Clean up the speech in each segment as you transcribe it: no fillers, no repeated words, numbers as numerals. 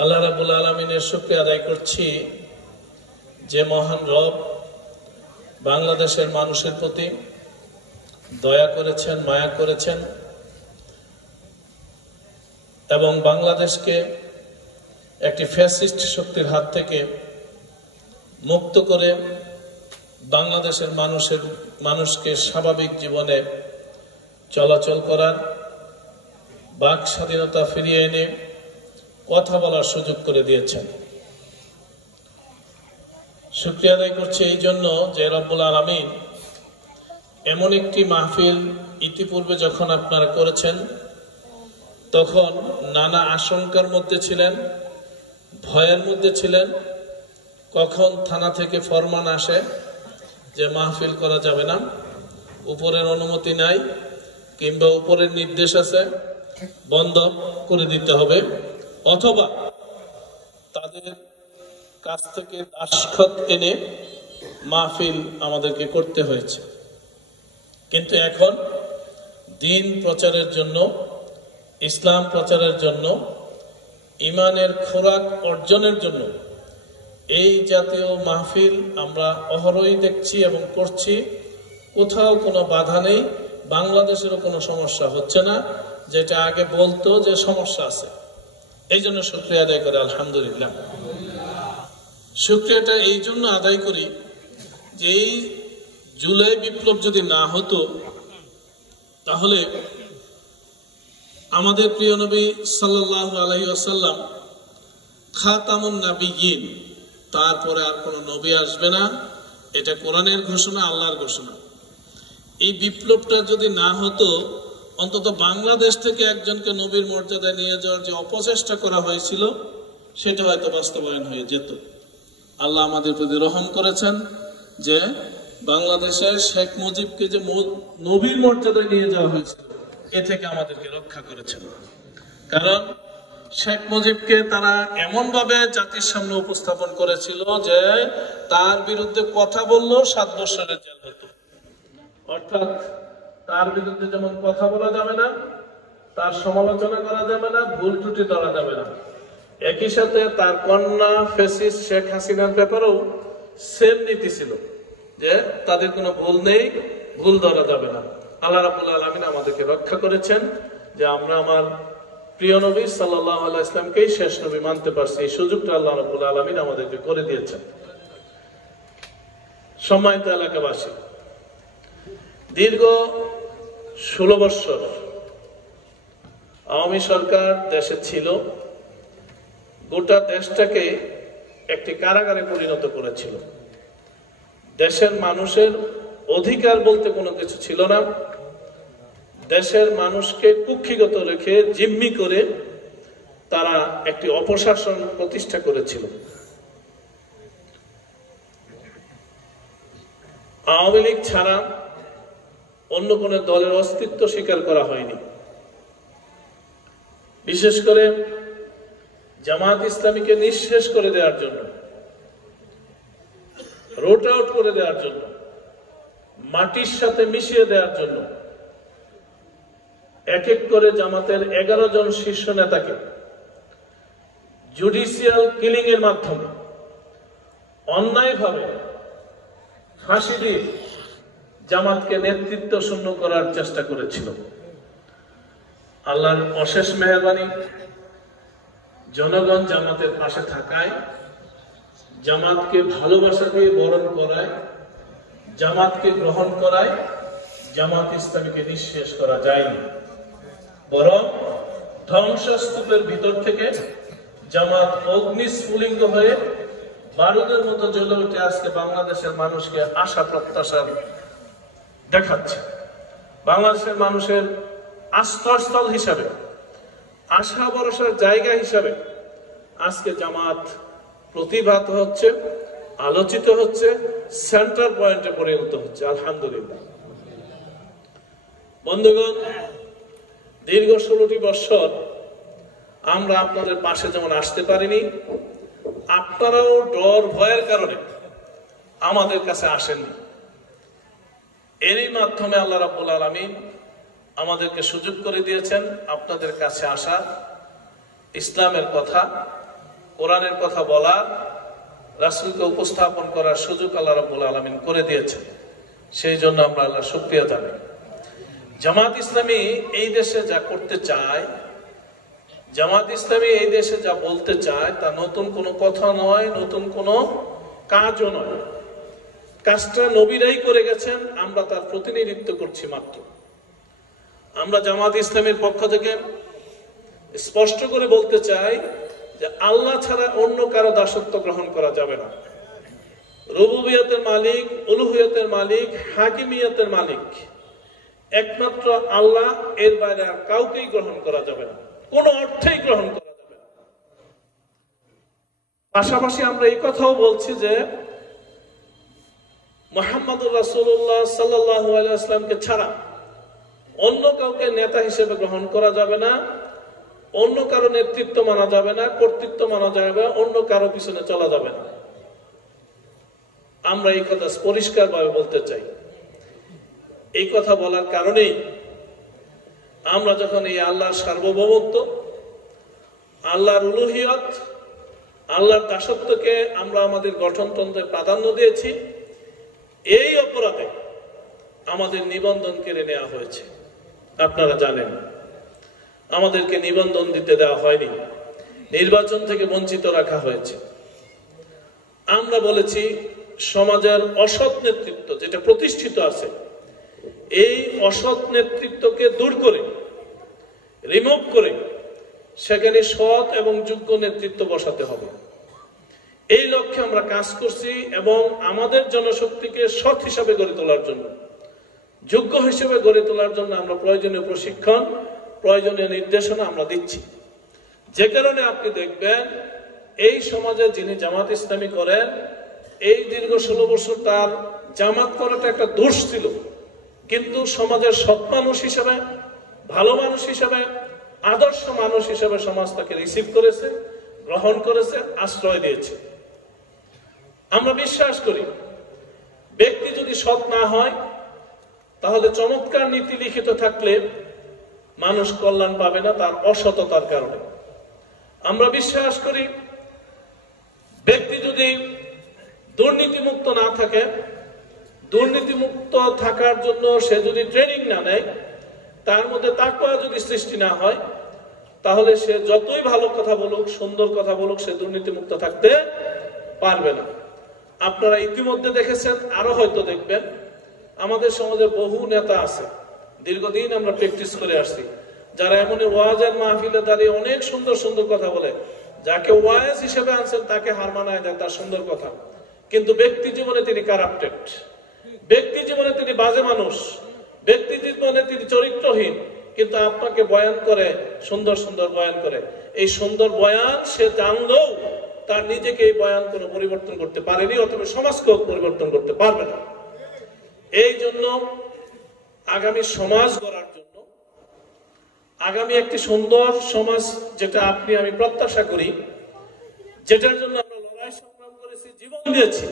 আল্লাহ রাব্বুল আলামিনের শুকরিয়া আদায় করছি যে মহান রব বাংলাদেশের মানুষের প্রতি দয়া করেছেন, মায়া করেছেন এবং বাংলাদেশকে একটি ফ্যাসিস্ট শক্তির হাত থেকে মুক্ত করে বাংলাদেশের মানুষকে স্বাভাবিক জীবনে চলাচল করার, বাক স্বাধীনতা ফিরিয়ে এনে কথা বলার সুযোগ করে দিয়েছেন। শুকরিয়া আদায় করছি এই জন্য যে রব্বুল আলামিন এমন একটি মাহফিল ইতিপূর্বে যখন আপনারা করেছেন তখন নানা আশঙ্কার মধ্যে ছিলেন, ভয়ের মধ্যে ছিলেন, কখন থানা থেকে ফরমান আসে যে মাহফিল করা যাবে না, উপরের অনুমতি নাই কিংবা উপরের নির্দেশ আছে বন্ধ করে দিতে হবে, অথবা তাদের কাছ থেকে দাসখত এনে মাহফিল আমাদেরকে করতে হয়েছে। কিন্তু এখন দ্বীন প্রচারের জন্য, ইসলাম প্রচারের জন্য, ঈমানের খোরাক অর্জনের জন্য এই জাতীয় মাহফিল আমরা অহরই দেখছি এবং করছি। কোথাও কোনো বাধা নেই, বাংলাদেশেরও কোনো সমস্যা হচ্ছে না, যেটা আগে বলতো যে সমস্যা আছে। এই জন্য শুকরিয়া আদায় করি, আলহামদুলিল্লাহ। শুকরিয়াটা এই জন্য আদায় করি যে এই জুলাই বিপ্লব যদি না হতো তাহলে আমাদের প্রিয় নবী সাল্লাল্লাহু আলাইহি ওয়াসাল্লাম খাতামুন নাবিয়্যিন, তারপরে আর কোনো নবী আসবে না, এটা কোরআনের ঘোষণা, আল্লাহর ঘোষণা। এই বিপ্লবটা যদি না হতো, অন্তত বাংলাদেশ থেকে একজনকে নবীর মর্যাদায় নিয়ে যাওয়ার যে অপচেষ্টা করা হয়েছিল সেটা হয়তো বাস্তবায়ন হয়ে যেত। আল্লাহ আমাদের প্রতি রহম করেছেন যে বাংলাদেশের শেখ মুজিবকে যে নবীর মর্যাদায় নিয়ে যাওয়া হয়েছিল এ থেকে আমাদেরকে রক্ষা করেছেন। কারণ শেখ মুজিবকে তারা এমন ভাবে জাতির সামনে উপস্থাপন করেছিল যে তার বিরুদ্ধে কথা বললেও 7 বছরের জেল হতো। অর্থাৎ তার বিরুদ্ধে যেমন কথা বলা যাবে না, তার সমালোচনা করা যাবে না, ভুল ত্রুটি ধরা যাবে না, একই সাথে তার কন্যা ফ্যাসিস্ট শেখ হাসিনার ব্যাপারেও সেম নীতি ছিল যে তাদের কোনো ভুল নেই, ভুল ধরা যাবে না। আল্লাহ রাব্বুল আলামিন আমাদেরকে রক্ষা করেছেন যে আমরা আমার প্রিয় নবী সাল্লাল্লাহু আলাইহি ওয়াসাল্লামকেই শেষ নবী মানতে পারছি। এই সুযোগটা আল্লাহ রাব্বুল আলামিন আমাদেরকে করে দিয়েছেন। সম্মানিত এলাকাবাসী, দীর্ঘ 16 বছর আওয়ামী সরকার দেশে ছিল, গোটা দেশটাকে একটি কারাগারে পরিণত করেছিল। দেশের মানুষের অধিকার বলতে কোনো কিছু ছিল না। দেশের মানুষকে কুক্ষিগত রেখে জিম্মি করে তারা একটি অপশাসন প্রতিষ্ঠা করেছিল। আওয়ামী লীগ ছাড়া অন্য কোন দলের অস্তিত্ব স্বীকার করা হয়নি। বিশেষ করে জামাত ইসলামীকে নিঃশেষ করে দেওয়ার জন্য, রোট আউট করে দেওয়ার জন্য, মাটির সাথে মিশিয়ে দেওয়ার জন্য এক এক করে জামাতের 11 জন শীর্ষ নেতাকে জুডিশিয়াল কিলিং এর মাধ্যমে অন্যায়ভাবে ফাঁসি দিয়ে জামাতকে নেতৃত্ব শূন্য করার চেষ্টা করেছিল। আল্লাহর অশেষ মেহেরবানি, জনগণ জামাতের পাশে থাকায়, জামাতকে ভালোবাসা দিয়ে বরণ করায়, জামাতকে গ্রহণ করায় জামাত ইসলামীকে নিঃশেষ করা যায়নি, বরং ধ্বংসস্তূপের ভিতর থেকে জামাত অগ্নিস্ফুলিঙ্গ হয়ে বারুদের মতো জ্বলে উঠে আজকে বাংলাদেশের মানুষকে আশা প্রত্যাশা দেখাচ্ছে। বাংলাদেশের মানুষের আশ্রয়স্থল হিসাবে, আশা ভরসার জায়গা হিসাবে আজকে জামাত প্রতিভাত হচ্ছে, আলোচিত হচ্ছে, সেন্টার পয়েন্টে পরিণত হচ্ছে। আলহামদুলিল্লাহ। বন্ধুগণ, দীর্ঘ 16টি বছর আমরা আপনাদের পাশে যেমন আসতে পারিনি, আপনারাও ডর ভয়ের কারণে আমাদের কাছে আসেননি। এরই মাধ্যমে আল্লাহ রাব্বুল আলামিন আমাদেরকে সুযোগ করে দিয়েছেন আপনাদের কাছে আসা, ইসলামের কথা, কোরআনের কথা বলার, রাসূলকে উপস্থাপন করার সুযোগ আল্লাহ রাব্বুল আলামিন করে দিয়েছেন। সেই জন্য আমরা আল্লাহর শুকরিয়া জানাই। জামাত ইসলামী এই দেশে যা করতে চায়, জামাত ইসলামী এই দেশে যা বলতে চায়, তা নতুন কোনো কথা নয়, নতুন কোনো কাজও নয়। কাজটা নবীরাই করে গেছেন, আমরা তার প্রতিনিধিত্ব করছি মাত্র। আমরা জামাত ইসলামের পক্ষ থেকে স্পষ্ট করে বলতে চাই যে আল্লাহ ছাড়া অন্য কারো দাসত্ব গ্রহণ করা যাবে না। রুবুবিয়তের মালিক, উলুহিয়তের মালিক, হাকিমিয়তের মালিক একমাত্র আল্লাহ, এর বাইরে আর কাউকেই গ্রহণ করা যাবে না, কোন অর্থেই গ্রহণ করা যাবে না। পাশাপাশি আমরা এই কথাও বলছি যে মুহাম্মদুর রাসূলুল্লাহ সাল্লাল্লাহু আলাইহি ওয়াসাল্লামকে ছাড়া অন্য কাউকে নেতা হিসেবে গ্রহণ করা যাবে না, অন্য কারো নেতৃত্ব মানা যাবে না, কর্তৃত্ব মানা যাবে না, অন্য কারো পিছনে চলা যাবে না। আমরা এই কথা পরিষ্কারভাবে বলতে চাই। এই কথা বলার কারণেই আমরা যখন এই আল্লাহর সার্বভৌমত্ব, আল্লাহর উলুহিয়ত, আল্লাহর দাসত্বকে আমরা আমাদের গঠনতন্ত্রে প্রাধান্য দিয়েছি, এই অপরাধে আমাদের নিবন্ধন কেড়ে নেওয়া হয়েছে। আপনারা জানেন আমাদেরকে নিবন্ধন দিতে দেওয়া হয়নি, নির্বাচন থেকে বঞ্চিত রাখা হয়েছে। আমরা বলেছি সমাজের অসৎ নেতৃত্ব যেটা প্রতিষ্ঠিত আছে, এই অসৎ নেতৃত্বকে দূর করে, রিমুভ করে সেখানে সৎ এবং যোগ্য নেতৃত্ব বসাতে হবে। এই লক্ষ্যে আমরা কাজ করছি এবং আমাদের জনশক্তিকে সৎ হিসাবে গড়ে তোলার জন্য, যোগ্য হিসেবে গড়ে তোলার জন্য আমরা প্রয়োজনীয় প্রশিক্ষণ, প্রয়োজনীয় নির্দেশনা আমরা দিচ্ছি। যে কারণে আপনি দেখবেন এই সমাজে যিনি জামাত ইসলামী করেন, এই দীর্ঘ 16 বছর তার জামাত করাটা একটা দোষ ছিল, কিন্তু সমাজের সৎ মানুষ হিসেবে, ভালো মানুষ হিসেবে, আদর্শ মানুষ হিসেবে সমাজ তাকে রিসিভ করেছে, গ্রহণ করেছে, আশ্রয় দিয়েছে। আমরা বিশ্বাস করি ব্যক্তি যদি সৎ না হয় তাহলে চমৎকার নীতি লিখিত থাকলে মানুষ কল্যাণ পাবে না তার অসততার কারণে। আমরা বিশ্বাস করি ব্যক্তি যদি দুর্নীতিমুক্ত না থাকে, দুর্নীতিমুক্ত থাকার জন্য সে যদি ট্রেনিং না নেয়, তার মধ্যে তাকওয়া যদি সৃষ্টি না হয়, তাহলে সে যতই ভালো কথা বলুক, সুন্দর কথা বলুক, সে দুর্নীতিমুক্ত থাকতে পারবে না। আপনারা ইতিমধ্যে দেখেছেন, আরো হয়তো দেখবেন, আমাদের সমাজে বহু নেতা আছে, দীর্ঘদিন আমরা প্র্যাকটিস করে আসছি, যারা এমন ওয়াজের মাহফিলে দাঁড়িয়ে অনেক সুন্দর সুন্দর কথা বলে, যাকে ওয়াজ হিসেবে আনছেন তাকে হার মানায় দেয় তার সুন্দর কথা, কিন্তু ব্যক্তি জীবনে তিনি কারাপ্টেড, ব্যক্তি জীবনে তিনি বাজে মানুষ, ব্যক্তি জীবনে তিনি চরিত্রহীন, কিন্তু আপনাকে বয়ান করে, সুন্দর সুন্দর বয়ান করে। এই সুন্দর বয়ান সে জানলেও তার নিজেকে এই বয়ান কোনো পরিবর্তন করতে পারেনি, অথবা সমাজকেও পরিবর্তন করতে পারবে না। এই জন্য আগামী সমাজ গড়ার জন্য, আগামী একটি সুন্দর সমাজ যেটা আপনি আমি প্রত্যাশা করি, যেটার জন্য আমরা লড়াই সংগ্রাম করেছি, জীবন দিয়েছি,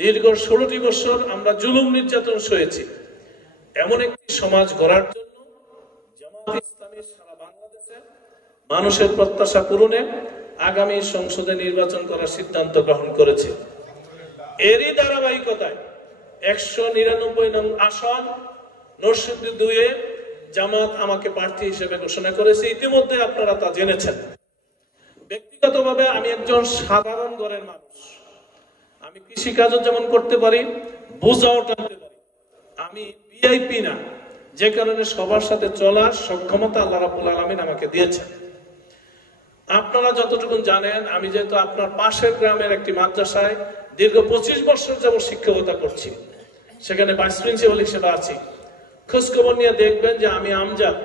দীর্ঘ 16টি বছর আমরা জুলুম নির্যাতন সয়েছি, এমন একটি সমাজ গড়ার জন্য জামাত ইসলামী সারা বাংলাদেশে মানুষের প্রত্যাশা পূরণে আগামী সংসদে নির্বাচন করার সিদ্ধান্ত গ্রহণ করেছে। এরই ধারাবাহিকতায় 199 নং আসন নরসিংদী 2-এ জামাত আমাকে প্রার্থী হিসেবে ঘোষণা করেছে। ইতিমধ্যে আপনারা তা জেনেছেন। ব্যক্তিগতভাবে আমি একজন সাধারণ ঘরের মানুষ, আমি কৃষিকাজও যেমন করতে পারি, বোঝাও টানতে পারি, আমি ভিআইপি না, যে কারণে সবার সাথে চলার সক্ষমতা আল্লাহ রাব্বুল আলামিন আমাকে দিয়েছেন। আপনারা যতটুকু জানেন, আমি যেহেতু আপনার পাশের গ্রামের একটি মাদ্রাসায় দীর্ঘ 25 বছর যাবত শিক্ষকতা করছি, সেখানে ভাইস প্রিন্সিপাল হিসেবে আছি। খোঁজখবর নিয়ে দেখবেন যে আমি আমজাদ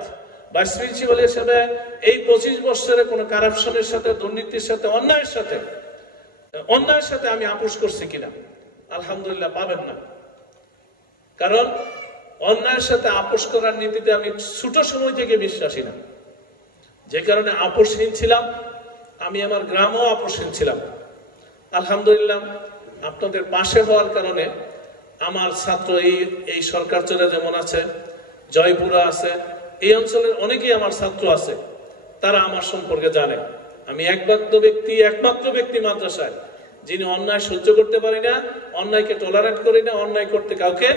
ভাইস প্রিন্সিপাল হিসেবে এই 25 বছরে কোনো কারাপশনের সাথে, দুর্নীতির সাথে, অন্যায়ের সাথে আমি আপোষ করছি কিনা, আলহামদুলিল্লাহ পাবেন না। কারণ অন্যায়ের সাথে আপোষ করার নীতিতে আমি ছোট সময় থেকে বিশ্বাসী না, যে কারণে আপোষহীন ছিলাম। আমি আমার গ্রামও আপোষহীন ছিলাম। আলহামদুলিল্লাহ আপনাদের পাশে হওয়ার কারণে আমার ছাত্র এই সরকার চলে যেমন আছে, জয়পুরা আছে, এই অঞ্চলের অনেকেই আমার ছাত্র আছে, তারা আমার সম্পর্কে জানে। আমি একমাত্র ব্যক্তি মাদ্রাসায় যিনি অন্যায় সহ্য করতে পারি না, অন্যায়কে টলারেট করি না, অন্যায় করতে কাউকে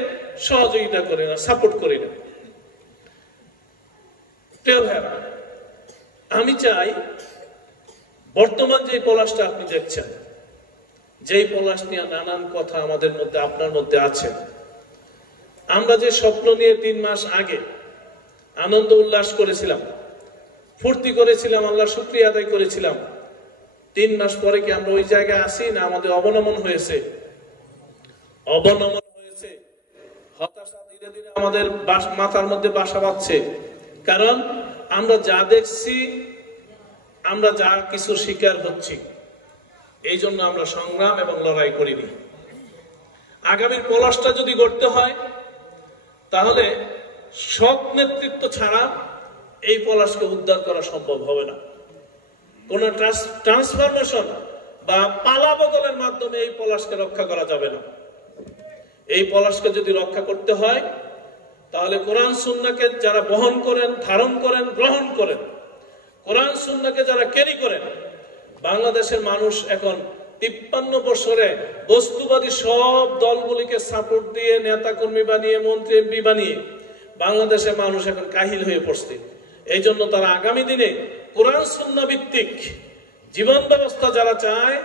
সহযোগিতা করি না, সাপোর্ট করি না। প্রিয় ভাইরা, আমি চাই বর্তমান যে পলাশটা আপনি দেখছেন, যেই পলাশ নিয়ে নানান কথা আমাদের মধ্যে, আপনার মধ্যে আছে, আমরা যে স্বপ্ন নিয়ে 3 মাস আগে আনন্দ উল্লাস করেছিলাম, ফুর্তি করেছিলাম, আল্লাহ শুকরিয়া আদায় করেছিলাম, 3 মাস পরে কি আমরা ওই জায়গায় আসি না আমাদের অবনমন হয়েছে? অবনমন হয়েছে। হতাশা ধীরে ধীরে আমাদের মাথার মধ্যে বাসা বাঁধছে। কারণ আমরা যা দেখছি, আমরা যা কিছু শিকার হচ্ছি, এই জন্য আমরা সংগ্রাম এবং লড়াই করিনি। আগামীর পলাশটা যদি গড়তে হয়, তাহলে সৎ নেতৃত্ব ছাড়া এই পলাশকে উদ্ধার করা সম্ভব হবে না। কোন ট্রান্সফরমেশন বা পালা বদলের মাধ্যমে এই পলাশকে রক্ষা করা যাবে না। এই পলাশকে যদি রক্ষা করতে হয়, তাহলে কোরআন সুন্নাহকে যারা বহন করেন, ধারণ করেন, গ্রহণ করেন, কোরআন সুন্নাহকে যারা ক্যারি করেন, বাংলাদেশের মানুষ এখন 53 বছরে বস্তুবাদী সব দলগুলিকে সাপোর্ট দিয়ে, নেতা কর্মী বানিয়ে, মন্ত্রী এমপি বানিয়ে বাংলাদেশের মানুষ এখন কাহিল হয়ে পড়ছে। এই জন্য তারা আগামী দিনে কোরআন সুন্নাহ ভিত্তিক জীবন ব্যবস্থা যারা চায়,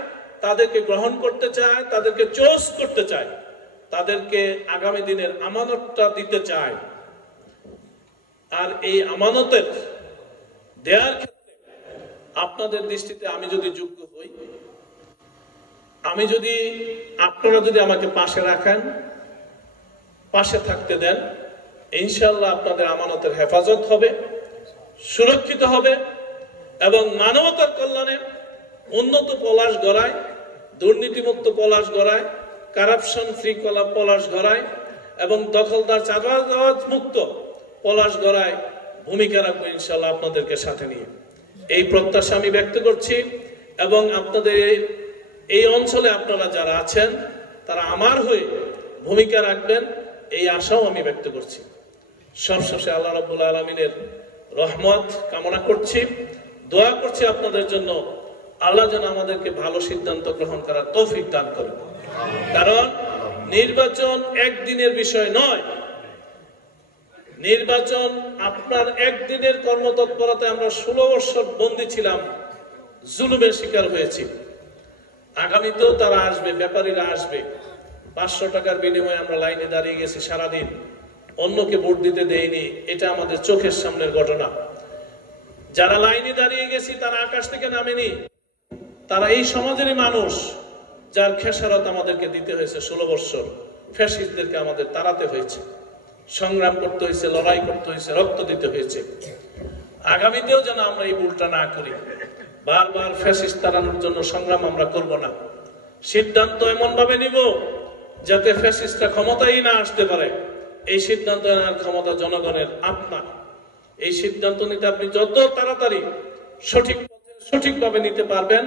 তাদেরকে গ্রহণ করতে চায়, তাদেরকে চয়েস করতে চায়, তাদেরকে আগামী দিনের আমানতটা দিতে চায়। আর এই আমানতের দেওয়ার ক্ষেত্রে আপনাদের দৃষ্টিতে আমি যদি যোগ্য হই, আপনারা যদি আমাকে পাশে রাখেন, পাশে থাকতে দেন, ইনশাআল্লাহ আপনাদের আমানতের হেফাজত হবে, সুরক্ষিত হবে এবং মানবতার কল্যাণে উন্নত পলাশ গড়ায়, দুর্নীতিমুক্ত পলাশ গড়ায়, কারাপশন ফ্রি পলাশ গড়ায় এবং দখলদার চাঁদাবাজ মুক্ত পলাশ গড়ায় ভূমিকা রাখবো ইনশাআল্লাহ আপনাদেরকে সাথে নিয়ে। এই প্রত্যাশা আমি ব্যক্ত করছি এবং আপনাদের এই অঞ্চলে আপনারা যারা আছেন, তারা আমার হয়ে ভূমিকা রাখবেন, এই আশাও আমি ব্যক্ত করছি। সবশেষে আল্লাহ রাব্বুল আলামিনের রহমত কামনা করছি, দোয়া করছি আপনাদের জন্য, আল্লাহ যেন আমাদেরকে ভালো সিদ্ধান্ত গ্রহণ করার তৌফিক দান করেন। কারণ নির্বাচন একদিনের বিষয় নয়। নির্বাচন আপনার একদিনের কর্মতৎপরতায় আমরা 16 বছর বন্দী ছিলাম, জুলুমের শিকার হয়েছি। আগামীতেও তারা আসবে, ব্যাপারীরা আসবে। 500 টাকার বিনিময়ে আমরা লাইনে দাঁড়িয়ে গেছি সারাদিন, অন্যকে ভোট দিতে দেয়নি, এটা আমাদের চোখের সামনের ঘটনা। যারা লাইনে দাঁড়িয়ে গেছি তারা আকাশ থেকে নামেনি, তারা এই সমাজেরই মানুষ, যার খেসারত আমাদেরকে দিতে হয়েছে 16 বছর। ফ্যাসিস্টদেরকে আমাদের তাড়াতে হয়েছে, সংগ্রাম করতে হয়েছে, লড়াই করতে হয়েছে, রক্ত দিতে হয়েছে। আগামীতেও যেন আমরা এই ভুলটা না করি। বারবার ফ্যাসিস্ট তাড়ানোর জন্য সংগ্রাম আমরা করব না। সিদ্ধান্ত এমন ভাবে নিব যাতে ফ্যাসিস্টরা ক্ষমতায় না আসতে পারে। এই সিদ্ধান্ত নেওয়ার ক্ষমতা জনগণের, আপনার। এই সিদ্ধান্ত নিতে আপনি যত তাড়াতাড়ি সঠিকভাবে নিতে পারবেন,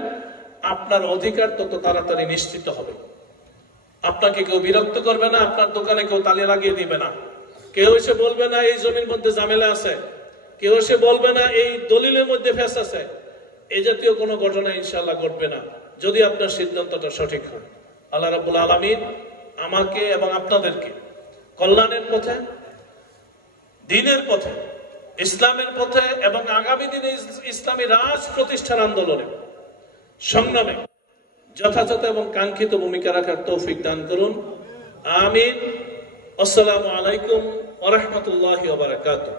আপনার অধিকার তত তাড়াতাড়ি নিশ্চিত হবে। আপনাকে কেউ বিরক্ত করবে না, আপনার দোকানে কেউ তালা লাগিয়ে দিবে না, কেউ এসে বলবে না এই জমির মধ্যে ঝামেলা আছে, কেউ এসে বলবে না এই দলিলের মধ্যে ফ্যাস আছে। এই জাতীয় কোনো ঘটনা ইনশাআল্লাহ ঘটবে না, যদি আপনার সিদ্ধান্তটা সঠিক হয়। আল্লাহ রাব্বুল আলামিন আমাকে এবং আপনাদেরকে কল্যাণের পথে, দ্বীনের পথে, ইসলামের পথে এবং আগামী দিনে ইসলামী রাজ প্রতিষ্ঠার আন্দোলনে, সংগ্রামে যথাযথ এবং কাঙ্ক্ষিত ভূমিকা রাখার তৌফিক দান করুন। আমিন। আসসালামু আলাইকুম ওয়া রাহমাতুল্লাহি ওয়া বারাকাতুহু।